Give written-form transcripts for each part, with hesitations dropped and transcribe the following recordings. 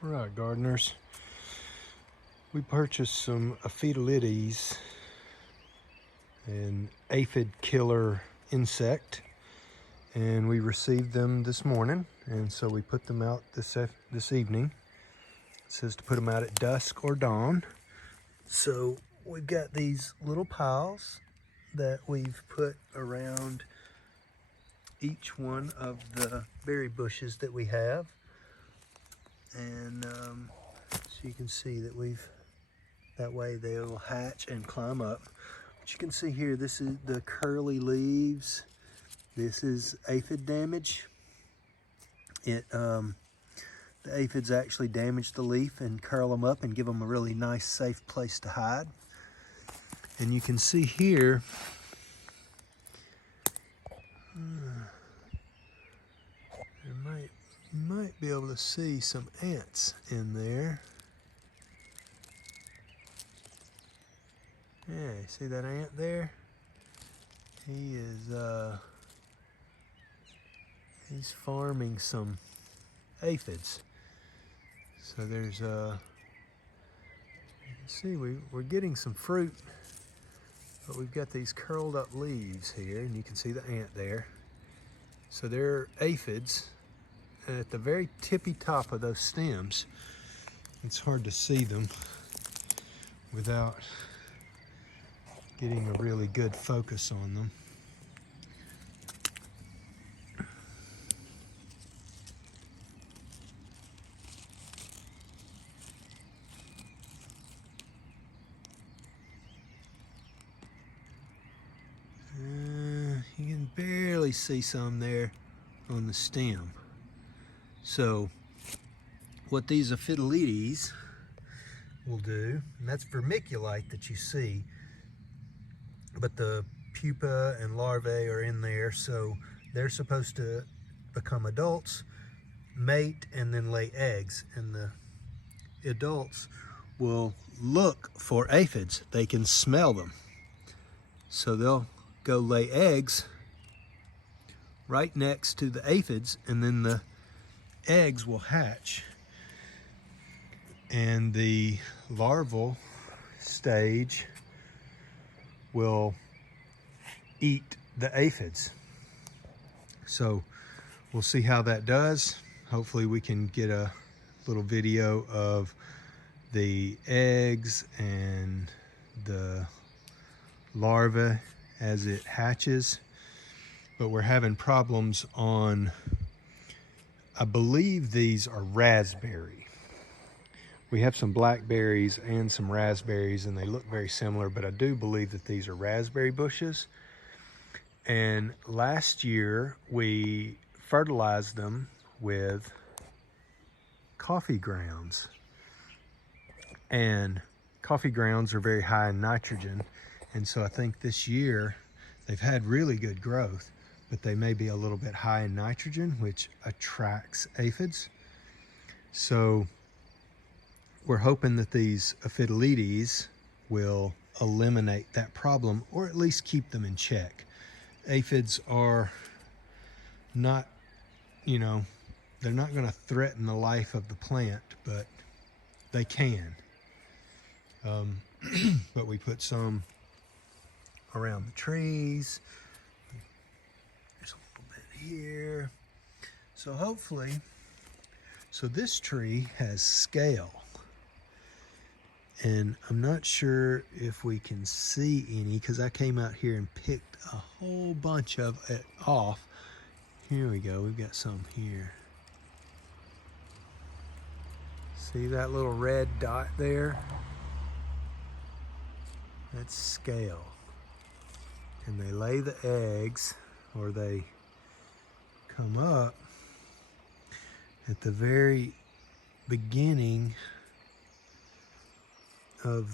Right, gardeners. We purchased some Aphids, an aphid killer insect, and we received them this morning, and so we put them out this evening. It says to put them out at dusk or dawn. So we've got these little piles that we've put around each one of the berry bushes that we have, and so you can see that that way they'll hatch and climb up. But you can see here, this is the curly leaves. This is aphid damage. The aphids actually damage the leaf and curl them up and give them a really nice, safe place to hide. And you can see here, you might be able to see some ants in there. Yeah, see that ant there? He's farming some aphids. So there's you can see we're getting some fruit, but we've got these curled up leaves here, and you can see the ant there. So they're aphids at the very tippy top of those stems. It's hard to see them without getting a really good focus on them. You can barely see some there on the stem. So what these Aphids will do, and that's vermiculite that you see, but the pupa and larvae are in there, so they're supposed to become adults, mate, and then lay eggs. And the adults will look for aphids. They can smell them. So they'll go lay eggs right next to the aphids, and then the eggs will hatch. And the larval stage will eat the aphids. So we'll see how that does. Hopefully we can get a little video of the eggs and the larva as it hatches. But we're having problems on, I believe these are raspberry. We have some blackberries and some raspberries, and they look very similar, but I do believe that these are raspberry bushes. And last year we fertilized them with coffee grounds. And coffee grounds are very high in nitrogen. And so I think this year they've had really good growth, but they may be a little bit high in nitrogen, which attracts aphids. So we're hoping that these Aphids will eliminate that problem, or at least keep them in check. Aphids are not, they're not going to threaten the life of the plant, but they can. But we put some around the trees. There's a little bit here. So hopefully, this tree has scale. And I'm not sure if we can see any, because I came out here and picked a whole bunch of it off. Here we go, we've got some here. See that little red dot there? That's scale. And they lay the eggs, or they come up at the very beginning of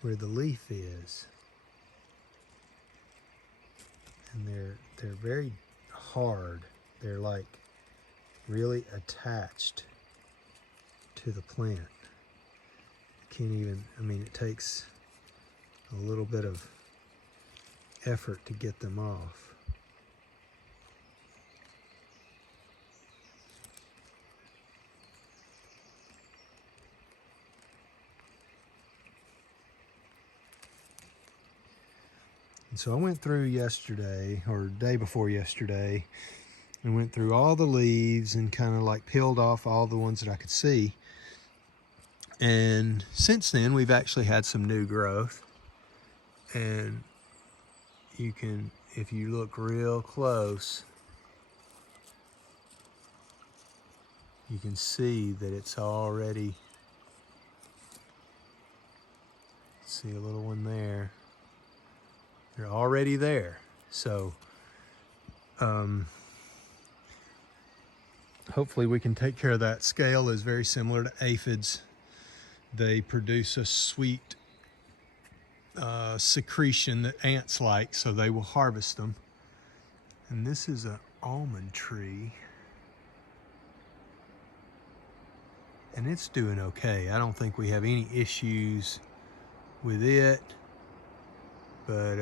where the leaf is. And they're very hard. They're like really attached to the plant. Can't even, it takes a little bit of effort to get them off. So I went through yesterday, or day before yesterday, and went through all the leaves and kind of like peeled off all the ones that I could see. And since then, we've actually had some new growth. And you can, if you look real close, you can see that it's already, see a little one there. They're already there. So hopefully we can take care of that. Scale is very similar to aphids. They produce a sweet secretion that ants like, so they will harvest them. And this is an almond tree. And it's doing okay. I don't think we have any issues with it. But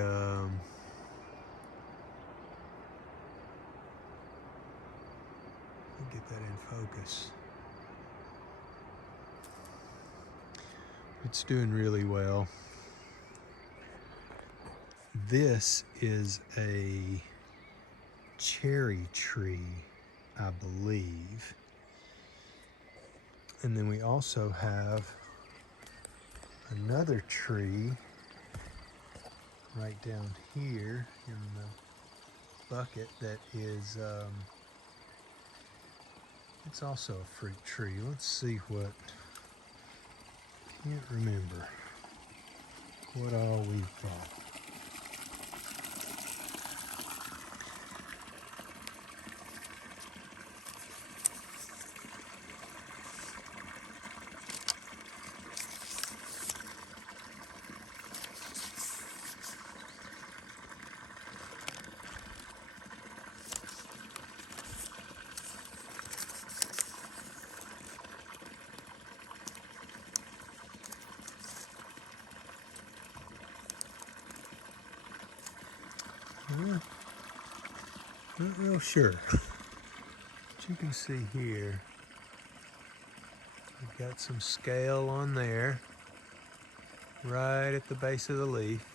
get that in focus. It's doing really well. This is a cherry tree, I believe. And then we also have another tree right down here in the bucket that is, it's also a fruit tree. Let's see what, can't remember what all we've bought. Yeah, not real sure. But you can see here, we've got some scale on there, right at the base of the leaf.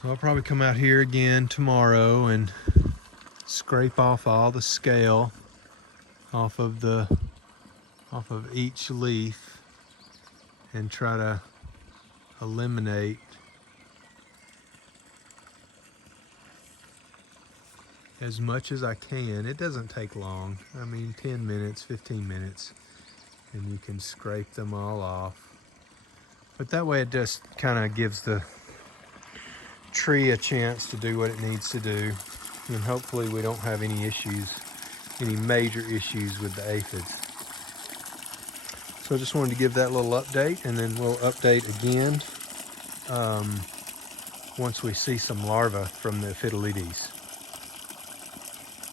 So I'll probably come out here again tomorrow and scrape off all the scale off of each leaf and try to eliminate as much as I can. It doesn't take long. I mean, 10 minutes, 15 minutes, and you can scrape them all off. But that way it just kind of gives the tree a chance to do what it needs to do. And hopefully we don't have any issues, any major issues with the aphids. So I just wanted to give that little update, and then we'll update again once we see some larvae from the Aphidiides.